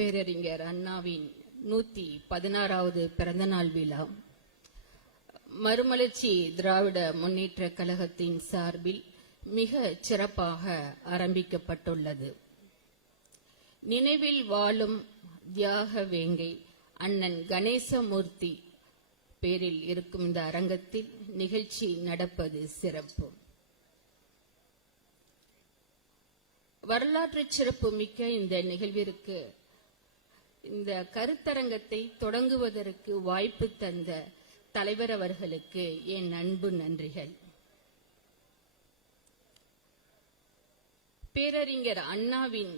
பேரறிஞர் அண்ணாவின் நூத்தி பதினாறாவது பிறந்தநாள் விழா. மறுமலர்ச்சி திராவிட முன்னேற்ற கழகத்தின் சார்பில் மிக சிறப்பாக ஆரம்பிக்கப்பட்டுள்ளது. நினைவில் வாழும் தியாக வேங்கை அண்ணன் கணேசமூர்த்தி பேரில் இருக்கும் இந்த அரங்கத்தில் நிகழ்ச்சி நடப்பது சிறப்பு. வரலாற்று சிறப்பு மிக்க இந்த நிகழ்விற்கு இந்த கருத்தரங்கத்தை தொடங்குவதற்கு வாய்ப்பு தந்த தலைவர் அவர்களுக்கு என் அன்பு நன்றிகள். பேரறிஞர் அண்ணாவின்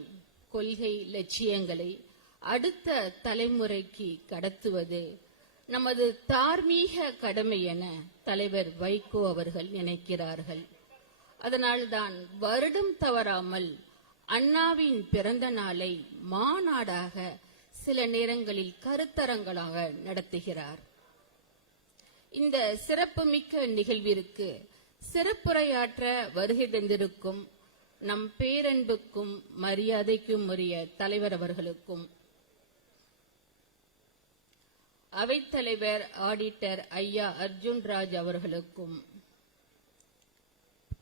கொள்கை லட்சியங்களை அடுத்த தலைமுறைக்கு கடத்துவது நமது தார்மீக கடமை என தலைவர் வைகோ அவர்கள் நினைக்கிறார்கள். அதனால்தான் வருடம் தவறாமல் அண்ணாவின் பிறந்த நாளை மாநாடாக சில நேரங்களில் கருத்தரங்களாக நடத்துகிறார். இந்த சிறப்புமிக்க நிகழ்விற்கு சிறப்புரையாற்ற வருகை தந்திருக்கும் நம் பேரன்புக்கும் மரியாதைக்கும் உரிய தலைவர் அவர்களுக்கும் அவைத்தலைவர் ஆடிட்டர் ஐயா அர்ஜுன் ராஜ் அவர்களுக்கும்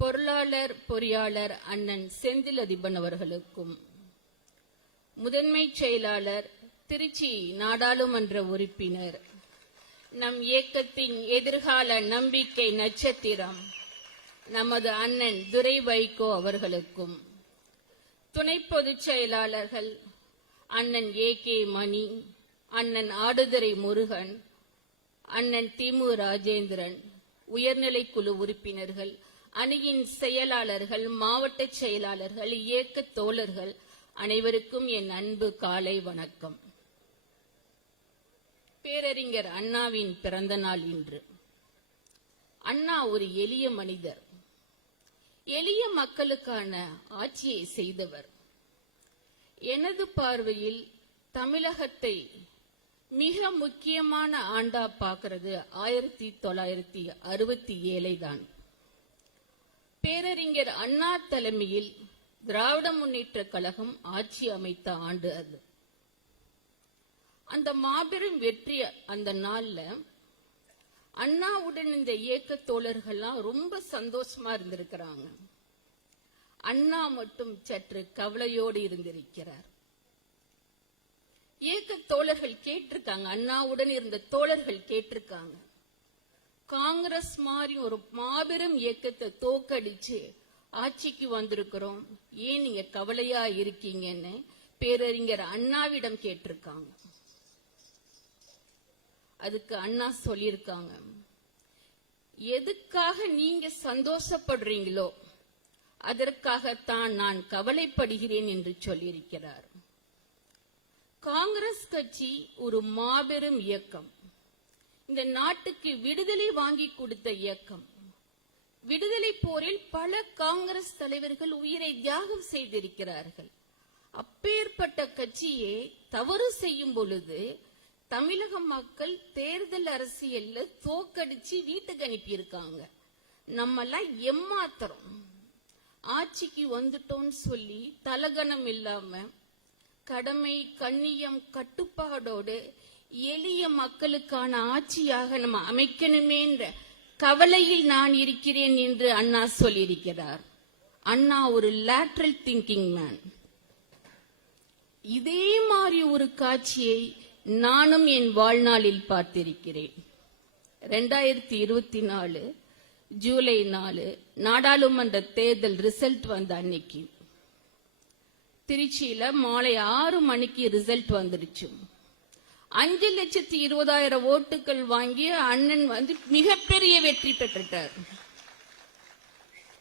பொருளாளர் பொறியாளர் அண்ணன் செந்தில் அதிபன் அவர்களுக்கும் முதன்மை செயலாளர் திருச்சி நாடாளுமன்ற உறுப்பினர். நம் இயக்கத்தின் எதிர்கால நம்பிக்கை நட்சத்திரம் நமது அண்ணன் துரை வைகோ அவர்களுக்கும். துணை பொதுச் செயலாளர்கள் அண்ணன் ஏ கே மணி அண்ணன் ஆடுதுரை முருகன் அண்ணன் திமு ராஜேந்திரன் உயர்நிலை குழு உறுப்பினர்கள் அணியின் செயலாளர்கள் மாவட்ட செயலாளர்கள் இயக்க தோழர்கள் அனைவருக்கும் என் அன்பு காலை வணக்கம். பேரறிஞர் அண்ணாவின் பிறந்த நாள் இன்று. அண்ணா ஒரு எளிய மனிதர். எளிய மக்களுக்கான ஆட்சியை செய்தவர். எனது பார்வையில் தமிழகத்தை மிக முக்கியமான ஆண்டா பார்க்கறது ஆயிரத்தி தொள்ளாயிரத்தி அறுபத்தி ஏழை தான். பேரறிஞர் அண்ணா தலைமையில் திராவிட முன்னேற்ற கழகம் ஆட்சி அமைத்த ஆண்டு அது. அந்த மாபெரும் வெற்றி அந்த நாள்ல அண்ணாவுடன் இந்த இயக்க தோழர்கள்லாம் ரொம்ப சந்தோஷமா இருந்திருக்கிறாங்க. அண்ணா மட்டும் சற்று கவலையோடு இருந்திருக்கிறார். இயக்க தோழர்கள் கேட்டிருக்காங்க அண்ணாவுடன் இருந்த தோழர்கள் கேட்டிருக்காங்க. காங்கிரஸ் மாதிரி ஒரு மாபெரும் இயக்கத்தை தோக்கடிச்சு ஆட்சிக்கு வந்திருக்கிறோம். ஏன் நீங்க கவலையா இருக்கீங்கன்னு பேரறிஞர் அண்ணாவிடம் கேட்டிருக்காங்க. அதுக்கு அண்ணா சொல்லியிருக்காங்க. எதுக்காக நீங்க சந்தோஷப்படுறீங்களோ அதற்காகத்தான் நான் கவலைப்படுகிறேன் என்று சொல்லியிருக்கிறார். காங்கிரஸ் கட்சி ஒரு மாபெரும் இயக்கம். இந்த நாட்டுக்கு விடுதலை வாங்கி கொடுத்த இயக்கம். விடுதலை போரில் பல காங்கிரஸ் தலைவர்கள் உயிரை தியாகம் செய்திருக்கிறார்கள். அப்பேற்பட்ட கட்சியே தவறு செய்யும் பொழுது தமிழக மக்கள் தேர்தல் அரசியல்ல தோக்கடிச்சு வீட்டுக்கு அனுப்பியிருக்காங்க. நம்மெல்லாம் எம்மாத்திரம் ஆட்சிக்கு வந்துட்டோம்னு சொல்லி தலகணம் இல்லாம கடமை கண்ணியம் கட்டுப்பாடோடு எளிய மக்களுக்கான ஆட்சியாக நம்ம அமைக்கணுமேன்ற கவலையில் நான் இருக்கிறேன் என்று அண்ணா சொல்லியிருக்கிறார். அண்ணா ஒரு லேட்ரல் திங்கிங் மேன் இதே மாதிரி ஒரு காட்சியை நானும் என் வாழ்நாளில் பார்த்திருக்கிறேன். ரெண்டாயிரத்தி இருபத்தி நாலு ஜூலை நாலு நாடாளுமன்ற தேர்தல் ரிசல்ட் வந்த அன்னைக்கு. திருச்சியில மாலை ஆறு மணிக்கு ரிசல்ட் வந்துருச்சு. அஞ்சு லட்சத்தி இருபதாயிரம் ஓட்டுகள் வாங்கி அண்ணன் வந்து மிகப்பெரிய வெற்றி பெற்றுட்டார்.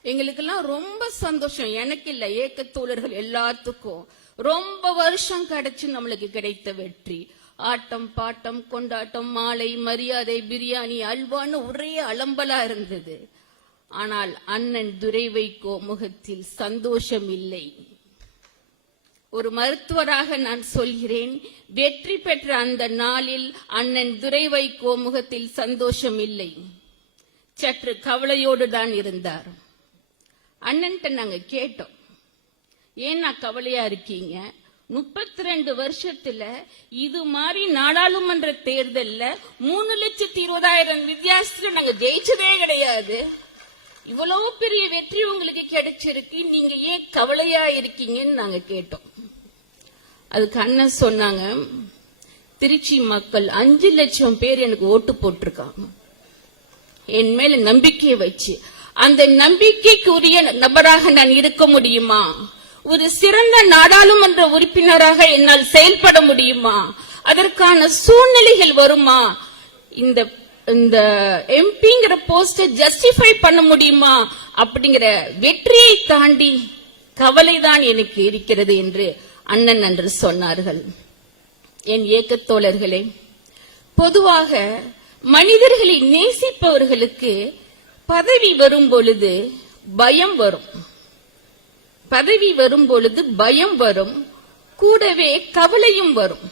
எங்களுக்கெல்லாம் ரொம்ப சந்தோஷம். எனக்கு இல்ல ஏக்கத்தோழர்கள் எல்லாத்துக்கும். ரொம்ப வருஷம் கிடைச்சு நம்மளுக்கு கிடைத்த வெற்றி. ஆட்டம் பாட்டம் கொண்டாட்டம் மாலை மரியாதை பிரியாணி அல்வான்னு ஒரே அலம்பலா இருந்தது. ஆனால் அண்ணன் துரை வைகோ முகத்தில் சந்தோஷம் இல்லை ஒரு மருத்துவராக நான் சொல்கிறேன் வெற்றி பெற்ற அந்த நாளில் அண்ணன் துரை வைகோ முகத்தில் சந்தோஷம் இல்லை சற்று கவலையோடு தான் இருந்தார். அண்ணன்ட்ட நாங்க கேட்டோம் ஏன் நான் கவலையா இருக்கீங்க? முப்பத்தி ரெண்டு வருஷத்துல இது மாதிரி நாடாளுமன்ற தேர்தல்ல மூணு லட்சத்தி இருபதாயிரம் வித்தியாசத்துல நாங்க ஜெயிச்சதே கிடையாது. இவ்வளவு பெரிய வெற்றி உங்களுக்கு கிடைச்சிருக்கு. நீங்க ஏன் கவலையா இருக்கீங்கன்னு நாங்க கேட்டோம். அதுக்கு அண்ணன் சொன்னாங்க திருச்சி மக்கள் அஞ்சு லட்சம் பேர் எனக்கு ஓட்டு போட்டிருக்காங்க. என் மேல நம்பிக்கையை வச்சு. அந்த நம்பிக்கைக்குரிய நபராக நான் இருக்க முடியுமா? ஒரு சிறந்த நாடாளுமன்ற உறுப்பினராக என்னால் செயல்பட முடியுமா? அதற்கான சூழ்நிலைகள் வருமா? இந்த இந்த எம்பிங்கிற போஸ்ட ஜஸ்டிஃபை பண்ண முடியுமா? அப்படிங்கிற வெற்றியை தாண்டி கவலைதான் எனக்கு இருக்கிறது என்று அண்ணன் அன்று சொன்னார்கள். என் இயக்கத் தோழர்களே பொதுவாக மனிதர்களை நேசிப்பவர்களுக்கு பதவி வரும் பொழுது பயம் வரும். பதவி வரும் பொழுது பயம் வரும் கூடவே கவலையும் வரும்.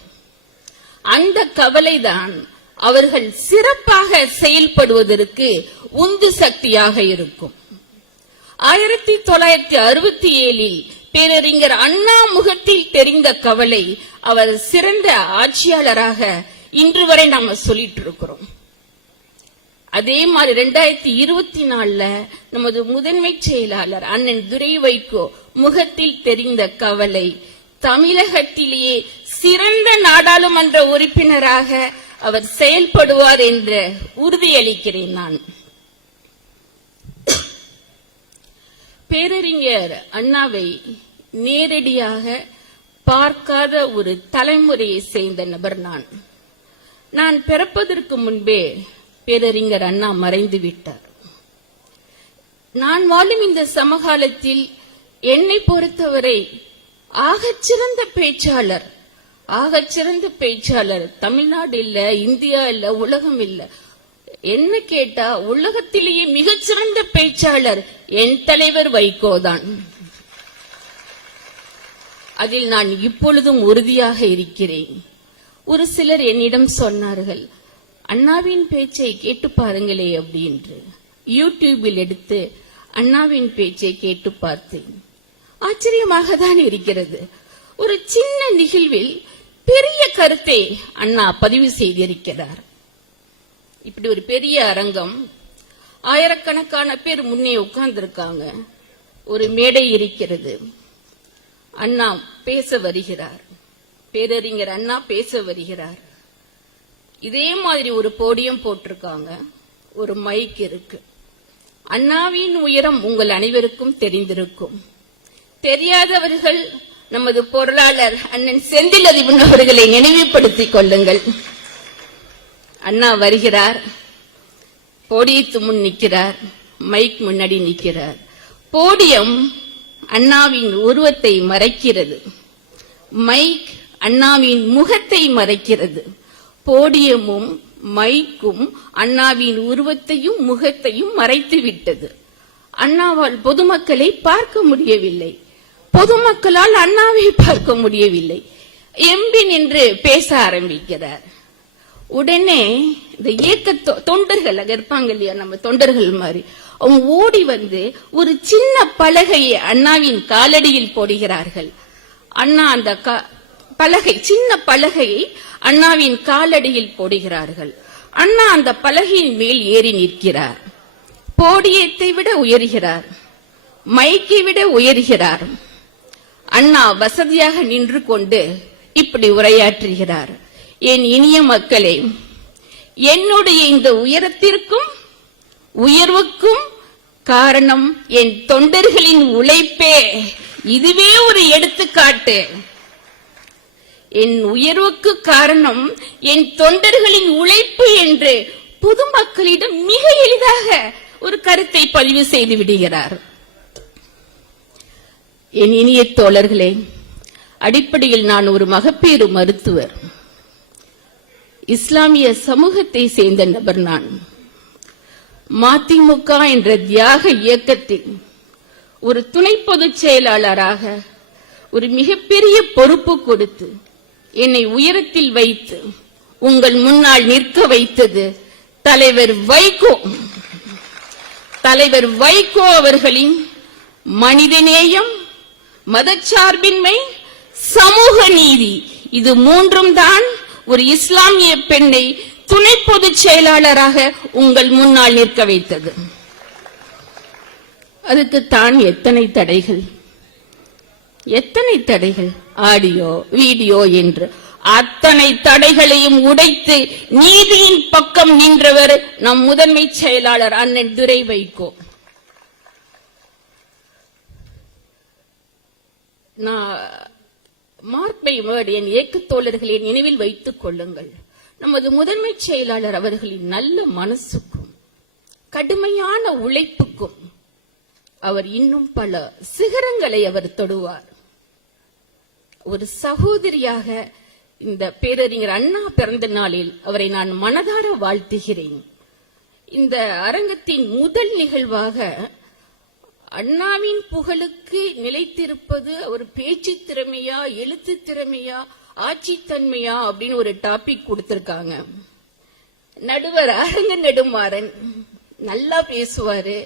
அந்த கவலைதான் அவர்கள் சிறப்பாக செயல்படுவதற்கு உந்து சக்தியாக இருக்கும். ஆயிரத்தி தொள்ளாயிரத்தி அறுபத்தி ஏழில் பேரறிஞர் அண்ணா முகத்தில் தெரிந்த கவலை அவர் சிறந்த ஆட்சியாளராக இன்று வரை நாம சொல்லிட்டு இருக்கிறோம் அதே மாதிரி ரெண்டாயிரத்தி இருபத்தி நாலுல நமது முதன்மை செயலாளர் அண்ணன் துரை வைகோ முகத்தில் தெரிந்த கவலை. தமிழகத்திலேயே சிறந்த நாடாளுமன்ற உறுப்பினராக அவர் செயல்படுவார் என்று உறுதியளிக்கிறேன் நான். பேரறிஞர் அண்ணாவை நேரடியாக பார்க்காத ஒரு தலைமுறையை சேர்ந்த நபர் நான். நான் பிறப்பதற்கு முன்பே பேரறிஞர் அண்ணா மறைந்து விட்டார். நான் வாழும் இந்த சமகாலத்தில் என்னை பொறுத்தவரை ஆகச்சிறந்த பேச்சாளர் ஆகச்சிறந்த பேச்சாளர் தமிழ்நாடு இல்ல இந்தியா இல்ல உலகம் இல்ல. என்ன கேட்டா உலகத்திலேயே மிகச்சிறந்த பேச்சாளர் என் தலைவர் வைகோதான் அதில் நான் இப்பொழுதும் உறுதியாக இருக்கிறேன். ஒரு சிலர் என்னிடம் சொன்னார்கள் அண்ணாவின் பேச்சை கேட்டு பாருங்களே அப்படின்று யூடியூபில் எடுத்து அண்ணாவின் பேச்சை கேட்டு பார்த்தேன். ஆச்சரியமாக தான் இருக்கிறது. ஒரு சின்ன நிகழ்வில் பெரிய கருத்தை அண்ணா பதிவு செய்திருக்கிறார். இப்படி ஒரு பெரிய அரங்கம் ஆயிரக்கணக்கான பேர் முன்னே உட்கார்ந்திருக்காங்க. ஒரு மேடை இருக்கிறது. அண்ணா பேச வருகிறார். பேரறிஞர் அண்ணா பேச வருகிறார். இதே மாதிரி ஒரு போடியம் போட்டிருக்காங்க. ஒரு மைக் இருக்கு. அண்ணாவின் உயரம் உங்கள் அனைவருக்கும் தெரிந்திருக்கும். தெரியாதவர்கள் நமது பொருளாளர் அண்ணன் செந்தில் அதிபன் அவர்களை நினைவுபடுத்திக் கொள்ளுங்கள். அண்ணா வருகிறார். போடியத்து முன் நிற்கிறார். மைக் முன்னாடி நிற்கிறார். போடியம் அண்ணாவின் உருவத்தை மறைக்கிறது. மைக் அண்ணாவின் முகத்தை மறைக்கிறது. போடியமும் மைக்கும் அண்ணாவின் உருவத்தையும் முகத்தையும் மறைத்து விட்டது அண்ணாவால் பொதுமக்களை பார்க்க முடியவில்லை. பொதுமக்களால் அண்ணாவை பார்க்க முடியவில்லை. எம்பி நின்று பேச ஆரம்பிக்கிறார். உடனே இந்த இயக்க தொ- தொண்டர்கள் அங்க இருப்பாங்க இல்லையா நம்ம தொண்டர்கள் மாதிரி அவங்க ஓடி வந்து ஒரு சின்ன பலகையை அண்ணாவின் காலடியில் போடுகிறார்கள். அண்ணா அந்த பலகை சின்ன பலகையை அண்ணாவின் காலடியில் போடுகிறார்கள். அண்ணா அந்த பலகையின் மேல் ஏறி நிற்கிறார். போடியத்தை விட உயர்கிறார். மைக்கை விட உயர்கிறார். அண்ணா வசதியாக நின்று கொண்டு இப்படி உரையாற்றுகிறார். என் இனிய மக்களே என்னுடைய இந்த உயரத்திற்கும் உயர்வுக்கும் காரணம் என் தொண்டர்களின் உழைப்பே. இதுவே ஒரு எடுத்துக்காட்டு. என் உயர்வுக்கு காரணம் என் தொண்டர்களின் உழைப்பு என்று பொதுமக்களிடம் மிக எளிதாக ஒரு கருத்தை பதிவு செய்து விடுகிறார். என் இனிய தோழர்களே அடிப்படையில் நான் ஒரு மகப்பேறு மருத்துவர். இஸ்லாமிய சமூகத்தை சேர்ந்த நபர் நான். மதிமுக என்ற தியாக இயக்கத்தில் ஒரு துணை பொதுச் செயலாளராக ஒரு மிகப்பெரிய பொறுப்பு கொடுத்து என்னை உயரத்தில் வைத்து உங்கள் முன்னால் நிற்க வைத்தது தலைவர் வைகோ. தலைவர் வைகோ அவர்களின் மனிதநேயம் மதச்சார்பின்மை சமூக நீதி. இது மூன்றும் தான் ஒரு இஸ்லாமிய பெண்ணை துணை பொதுச் செயலாளராக உங்கள் முன்னால் நிற்க வைத்தது. அதுக்கு தான் எத்தனை தடைகள்? எத்தனை தடைகள்? ஆடியோ வீடியோ என்று. அத்தனை தடைகளையும் உடைத்து நீதியின் பக்கம் நின்றவர் நம் முதன்மை செயலாளர் அண்ணன் துரை வைகோ நான் மார்க் பை வேர்டு என் இயக்கத் தோழர்களை நினைவில் வைத்துக் கொள்ளுங்கள். நமது முதன்மை செயலாளர் அவர்களின் நல்ல மனசுக்கும் கடுமையான உழைப்புக்கும் அவர் இன்னும் பல சிகரங்களை அவர் தொடுவார். ஒரு சகோதரியாக இந்த பேரறிஞர் அண்ணா பிறந்த நாளில் அவரை நான் மனதார வாழ்த்துகிறேன். இந்த அரங்கத்தின் முதல் நிகழ்வாக அண்ணாவின் புகழுக்கு நிலைத்திருப்பது அவர் பேச்சு திறமையா எழுத்து திறமையா ஆட்சி தன்மையா அப்படின்னு ஒரு டாபிக் கொடுத்திருக்காங்க. நடுவர் அரங்க நெடுமாறன் நல்லா பேசுவாரு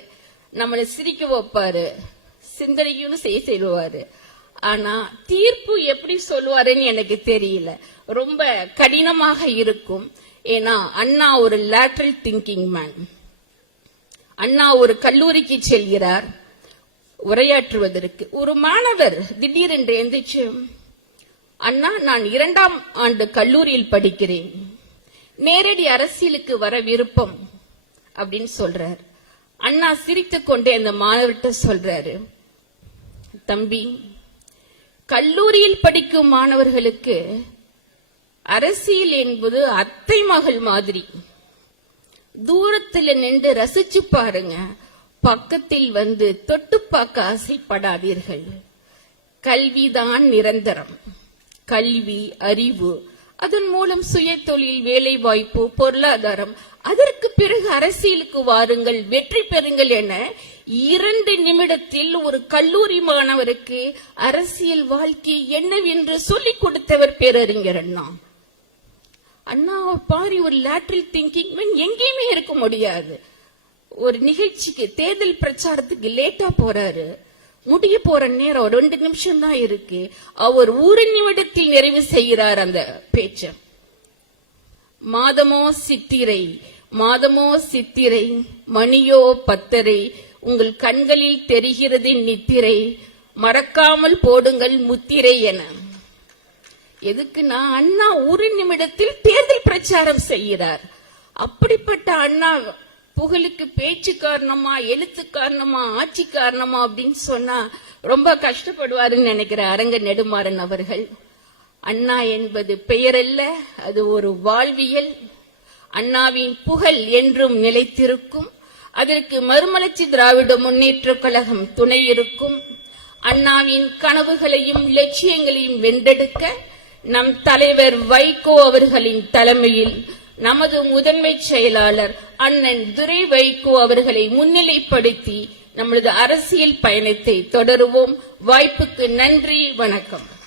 நம்மளை சிரிக்க வைப்பாரு சிந்தனையும் செய்ய செய்வாரு. ஆனா தீர்ப்பு எப்படி சொல்லுவாருன்னு எனக்கு தெரியல. ரொம்ப கடினமாக இருக்கும். ஏன்னா அண்ணா ஒரு லேட்ரல் திங்கிங் மேன் அண்ணா ஒரு கல்லூரிக்கு செல்கிறார். உரையாற்றுவதற்கு. ஒரு மாணவர் திடீரென்று எந்திரிச்சு அண்ணா நான் இரண்டாம் ஆண்டு கல்லூரியில் படிக்கிறேன். நேரடி அரசியலுக்கு வர விருப்பம். அப்படின்னு சொல்றார். அண்ணா சிரித்துக் கொண்டே அந்த மாணவர்கிட்ட சொல்றாரு. தம்பி கல்லூரியில் படிக்கும் மாணவர்களுக்கு அரசியல் என்பது அத்தை மகள் மாதிரி. தூரத்தில் நின்று ரசிச்சு பாருங்க. பக்கத்தில் வந்து தொட்டு பார்க்க ஆசைப்படாதீர்கள். கல்விதான் நிரந்தரம். கல்வி அறிவு அதன் மூலம் சுய தொழில் வேலை வாய்ப்பு பொருளாதாரம் அதற்கு பிறகு அரசியலுக்கு வாருங்கள் வெற்றி பெறுங்கள் என இரண்டு நிமிடத்தில் ஒரு கல்லூரி மாணவருக்கு அரசியல் வாழ்க்கை என்னவென்று சொல்லிக் கொடுத்தவர் பேரறிஞர் அண்ணா. அண்ணா பாரி ஒரு லேட்ரல் திங்கிங் எங்கேயுமே இருக்க முடியாது. ஒரு நிகழ்ச்சிக்கு தேர்தல் பிரச்சாரத்துக்கு லேட்டா போறாரு. முடிய போற நேரம் ரெண்டு நிமிஷம் தான் இருக்கு. அவர் ஒரு நிமிடத்தில் நிறைவு செய்கிறார் அந்த பேச்ச. மாதமோ சித்திரை மாதமோ சித்திரை மணியோ பத்தரை உங்கள் கண்களில் தெரிகிறது நித்திரை மறக்காமல் போடுங்கள் முத்திரை என. எதுக்குன்னா அண்ணா ஒரு நிமிடத்தில் தேர்தல் பிரச்சாரம் செய்கிறார்? அப்படிப்பட்ட அண்ணா புகழுக்கு பேச்சு காரணமா எழுத்து காரணமா ஆட்சி காரணமா அப்படின்னு சொன்னா ரொம்ப கஷ்டப்படுவாருன்னு நினைக்கிற அரங்க நெடுமாறன் அவர்கள். அண்ணா என்பது பெயரல்ல அது ஒரு வாழ்வியல். அண்ணாவின் புகழ் என்றும் நிலைத்திருக்கும். அதற்கு மறுமலர்ச்சி திராவிட முன்னேற்ற கழகம் துணை இருக்கும். அண்ணாவின் கனவுகளையும் லட்சியங்களையும் வென்றெடுக்க நம் தலைவர் வைகோ அவர்களின் தலைமையில் நமது முதன்மை செயலாளர் அண்ணன் துரை வைகோ அவர்களை முன்னிலைப்படுத்தி நம்மளது அரசியல் பயணத்தை தொடருவோம். வாய்ப்புக்கு நன்றி வணக்கம்.